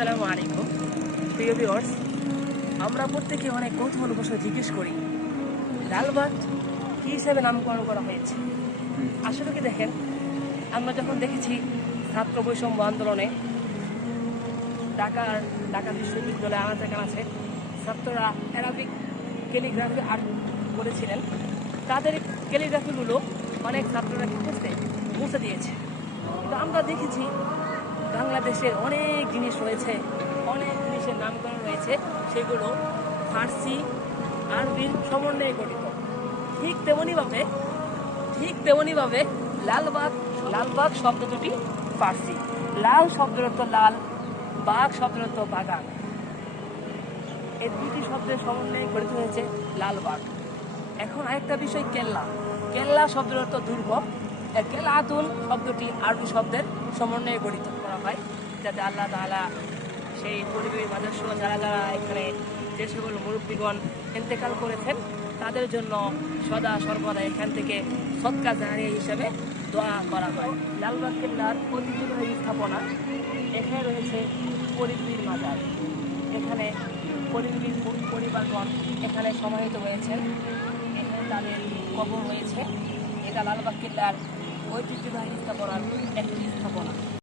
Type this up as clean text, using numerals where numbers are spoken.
আসসালামু আলাইকুম প্রিয় ভিউয়ার্স, আমরা প্রত্যেকে অনেক কৌতূহল বসে জিজ্ঞেস করি লালবাগ কী হিসাবে নামকরণ করা হয়েছে। আসলে কি দেখেন, আমরা যখন দেখেছি ছাত্র বৈষম্য আন্দোলনে ঢাকা বিশ্ববিদ্যালয়ে আনাচে কানাচে ছাত্ররা অ্যারাবিক ক্যালিগ্রাফি আর্ট করেছিলেন, তাদের ক্যালিগ্রাফিগুলো অনেক ছাত্ররা কী করতে মুছে দিয়েছে। কিন্তু আমরা দেখেছি বাংলাদেশের অনেক জিনিস রয়েছে, অনেক জিনিসের নামকরণ রয়েছে, সেগুলো ফার্সি আরবির সমন্বয়ে গঠিত। ঠিক তেমনিভাবে লালবাগ শব্দ দুটি ফার্সি। লাল শব্দের অর্থ লাল, বাগ শব্দের অর্থ বাগান। এই দুটি শব্দের সমন্বয়ে গঠিত হয়েছে লালবাগ। এখন আরেকটা বিষয়, কেল্লা শব্দের অর্থ দুর্গ। কেলাতুন শব্দটি আরবি শব্দের সমন্বয়ে গঠিত করা হয়, যাতে আল্লাহ তাআলা সেই পরিবেশ রাজস্ব যারা এখানে যে সকল মুরব্বীগণ ইন্তেকাল করেছেন তাদের জন্য সদা সর্বদা এখান থেকে সদকা জারিয়া হিসেবে দোয়া করা হয়। লালবাগ কেল্লার ঐতিহ্যবাহী স্থাপনা, এখানে রয়েছে পরিবীর মাজার। এখানে পরিবীর পরিবারগণ এখানে সমাহিত হয়েছেন, এখানে তাদের কবর রয়েছে। এটা লালবাগ কেল্লার ঐতিহ্যবাহী স্থাপনার একটি স্থাপনা।